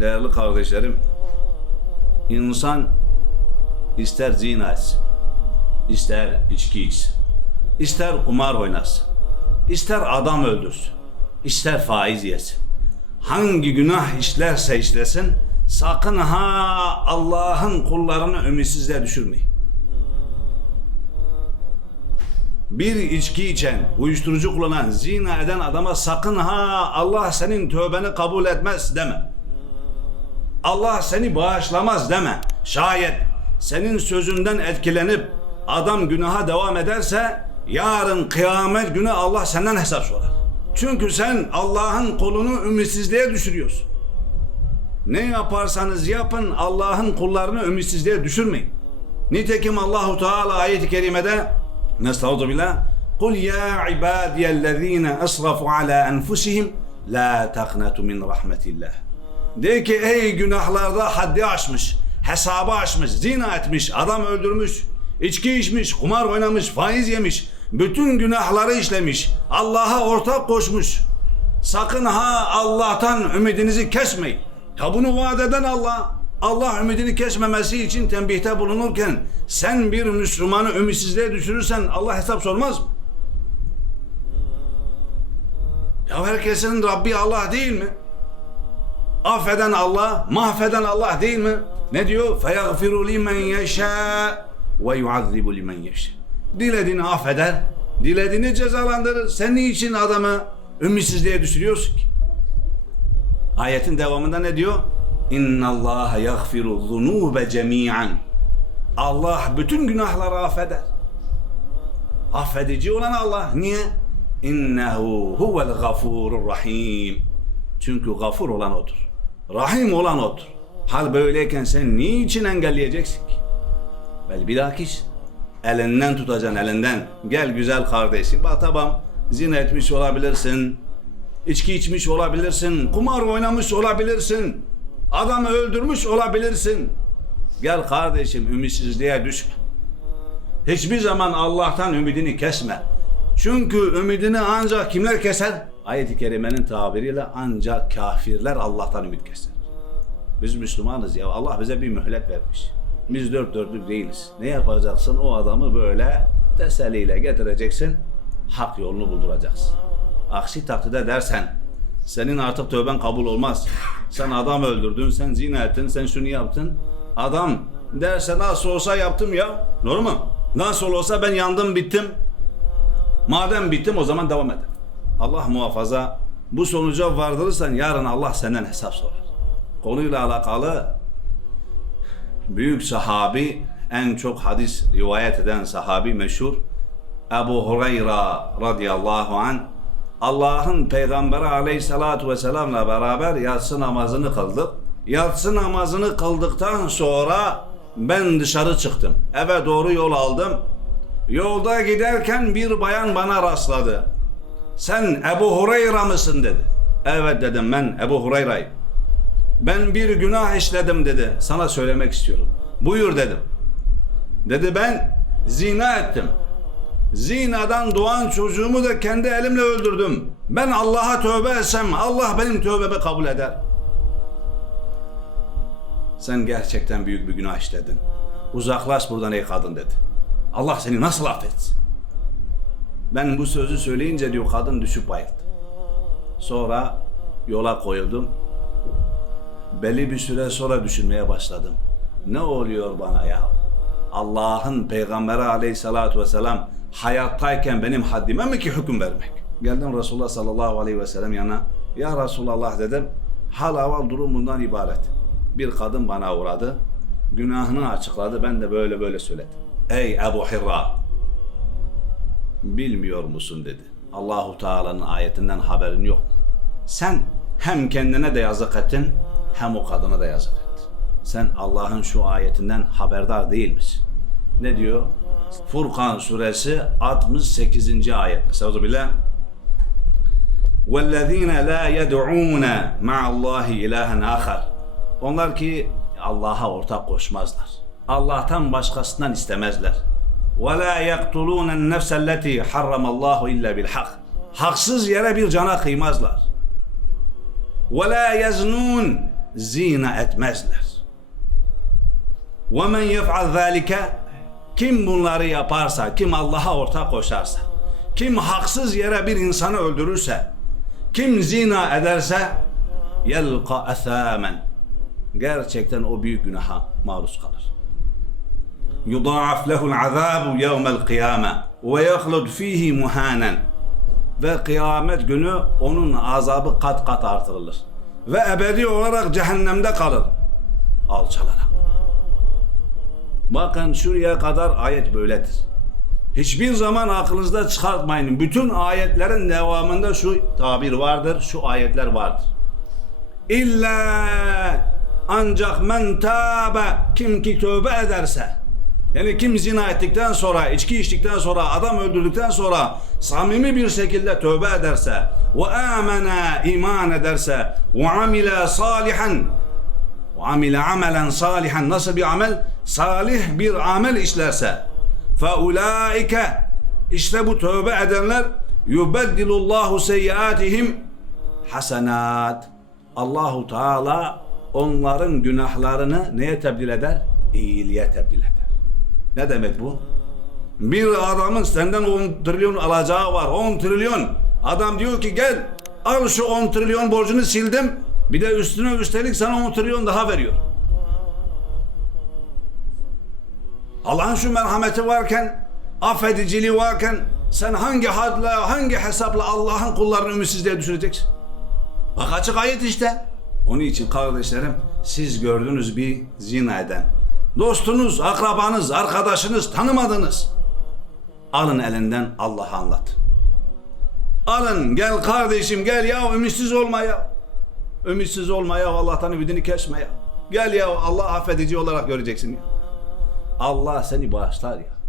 Değerli kardeşlerim, insan ister zina etsin, ister içki içsin, ister kumar oynasın, ister adam öldürsün, ister faiz yesin. Hangi günah işlerse işlesin, sakın ha Allah'ın kullarını ümitsizliğe düşürmeyin. Bir içki içen, uyuşturucu kullanan, zina eden adama sakın ha Allah senin tövbeni kabul etmez deme. Allah seni bağışlamaz deme. Şayet senin sözünden etkilenip adam günaha devam ederse yarın kıyamet günü Allah senden hesap sorar. Çünkü sen Allah'ın kolunu ümitsizliğe düşürüyorsun. Ne yaparsanız yapın Allah'ın kullarını ümitsizliğe düşürmeyin. Nitekim Allahu Teala ayet-i kerimede Nestauzu billah Kul ya ibadiyellezine esrafu ala enfusihim la taqnatu min rahmetillah. De ki ey günahlarda haddi aşmış, hesabı aşmış, zina etmiş, adam öldürmüş, içki içmiş, kumar oynamış, faiz yemiş, bütün günahları işlemiş, Allah'a ortak koşmuş. Sakın ha Allah'tan ümidinizi kesmeyin. Ya bunu vaat eden Allah. Allah ümidini kesmemesi için tembihte bulunurken sen bir Müslümanı ümitsizliğe düşürürsen Allah hesap sormaz mı? Ya herkesin Rabbi Allah değil mi? Affeden Allah, mahveden Allah değil mi? Ne diyor? فَيَغْفِرُ لِمَنْ يَشَاءُ وَيُعَذِّبُ لِمَنْ يَشَاءُ Dilediğini affeder, dilediğini cezalandırır. Sen niçin adamı ümitsizliğe düşürüyorsun ki? Ayetin devamında ne diyor? İnna Allah yaghfiru zunube cemi'an. Allah bütün günahları affeder. Affedici olan Allah. Niye? İnnehu huvel gafurur rahim. Çünkü gafur olan odur. Rahim olan odur. Hal böyleyken sen niçin engelleyeceksin ki? Bel bilakis elinden tutacaksın elinden. Gel güzel kardeşim. Bak tamam zina etmiş olabilirsin. İçki içmiş olabilirsin. Kumar oynamış olabilirsin. Adamı öldürmüş olabilirsin. Gel kardeşim ümitsizliğe düşme. Hiçbir zaman Allah'tan ümidini kesme. Çünkü ümidini ancak kimler keser? Ayet-i kerimenin tabiriyle ancak kafirler Allah'tan ümit keser. Biz Müslümanız ya Allah bize bir mühlet vermiş. Biz dört dörtlük değiliz. Ne yapacaksın? O adamı böyle teselliyle getireceksin. Hak yolunu bulduracaksın. Aksi takdirde dersen senin artık tövben kabul olmaz. Sen adam öldürdün, sen zina ettin, sen şunu yaptın. Adam derse nasıl olsa yaptım ya. Doğru mu? Nasıl olsa ben yandım bittim. Madem bittim o zaman devam eder. Allah muhafaza bu sonuca vardırırsan yarın Allah senden hesap sorar. Konuyla alakalı büyük sahabi en çok hadis rivayet eden sahabi meşhur Ebu Hureyre radıyallahu an Allah'ın peygamberi aleyhissalatu vesselamla beraber yatsı namazını kıldık. Yatsı namazını kıldıktan sonra ben dışarı çıktım. Eve doğru yol aldım. Yolda giderken bir bayan bana rastladı. Sen Ebu Hureyre mısın dedi. Evet dedim ben Ebu Hureyre'yim. Ben bir günah işledim dedi. Sana söylemek istiyorum. Buyur dedim. Dedi ben zina ettim. Zinadan doğan çocuğumu da kendi elimle öldürdüm. Ben Allah'a tövbe etsem Allah benim tövbemi kabul eder. Sen gerçekten büyük bir günah işledin. Uzaklaş buradan ey kadın dedi. Allah seni nasıl affetsin? Ben bu sözü söyleyince diyor kadın düşüp bayıldı. Sonra yola koyuldum. Belli bir süre sonra düşünmeye başladım. Ne oluyor bana ya? Allah'ın peygamberi aleyhissalatu vesselam hayattayken benim haddime mi ki hüküm vermek? Geldim Resulullah sallallahu aleyhi ve sellem yana. Ya Resulallah dedim. Hal aval durum bundan ibaret. Bir kadın bana uğradı. Günahını açıkladı. Ben de böyle böyle söyledim. Ey Ebu Hirra! Bilmiyor musun dedi. Allahu Teala'nın ayetinden haberin yok mu? Sen hem kendine de yazık ettin hem o kadına da yazık ettin. Sen Allah'ın şu ayetinden haberdar değil misin? Ne diyor? Furkan suresi 68. ayet. Estağfirullah. وَالَّذ۪ينَ لَا يَدْعُونَ مَعَ اللّٰهِ اِلَٰهًا آخَرٍ Onlar ki Allah'a ortak koşmazlar. Allah'tan başkasından istemezler. وَلَا يَقْتُلُونَ النَّفْسَ الَّتِي حَرَّمَ اللّٰهُ اِلَّا بِالْحَقِّ Haksız yere bir cana kıymazlar. وَلَا يَزْنُونَ zina etmezler. وَمَنْ يَفْعَلْ ذَٰلِكَ Kim bunları yaparsa, kim Allah'a ortak koşarsa, kim haksız yere bir insanı öldürürse, kim zina ederse, yelqa ethamen. Gerçekten o büyük günaha maruz kalır. يضاعف له العذاب يوم القيامة ويخلد فيه مهانا ve kıyamet günü onun azabı kat kat artırılır. Ve ebedi olarak cehennemde kalır. Alçalarak. Bakın şuraya kadar ayet böyledir. Hiçbir zaman aklınızda çıkartmayın. Bütün ayetlerin devamında şu tabir vardır, şu ayetler vardır. İlla ancak men tabe kim ki tövbe ederse yani kim zina ettikten sonra, içki içtikten sonra, adam öldürdükten sonra samimi bir şekilde tövbe ederse ve amena iman ederse ve amile salihan ve amile amelen salihan nasıl bir amel? Salih bir amel işlerse fe ulaike işte bu tövbe edenler yubeddilullahu seyyiatihim hasenat Allahu Teala onların günahlarını neye tebdil eder? İyiliğe tebdil eder. Ne demek bu? Bir adamın senden 10 trilyon alacağı var. 10 trilyon. Adam diyor ki gel al şu 10 trilyon borcunu sildim. Bir de üstüne üstelik sana 10 trilyon daha veriyor. Allah'ın şu merhameti varken, affediciliği varken sen hangi hadla, hangi hesapla Allah'ın kullarını ümitsizliğe düşüreceksin? Bak açık ayet işte. Onun için kardeşlerim siz gördünüz bir zina eden. Dostunuz, akrabanız, arkadaşınız, tanımadınız. Alın elinden Allah'a anlat. Alın gel kardeşim gel ya ümitsiz olma ya. Ümitsiz olma ya Allah'tan ümidini kesme ya. Gel ya Allah affedici olarak göreceksin ya. Allah seni bağışlar ya.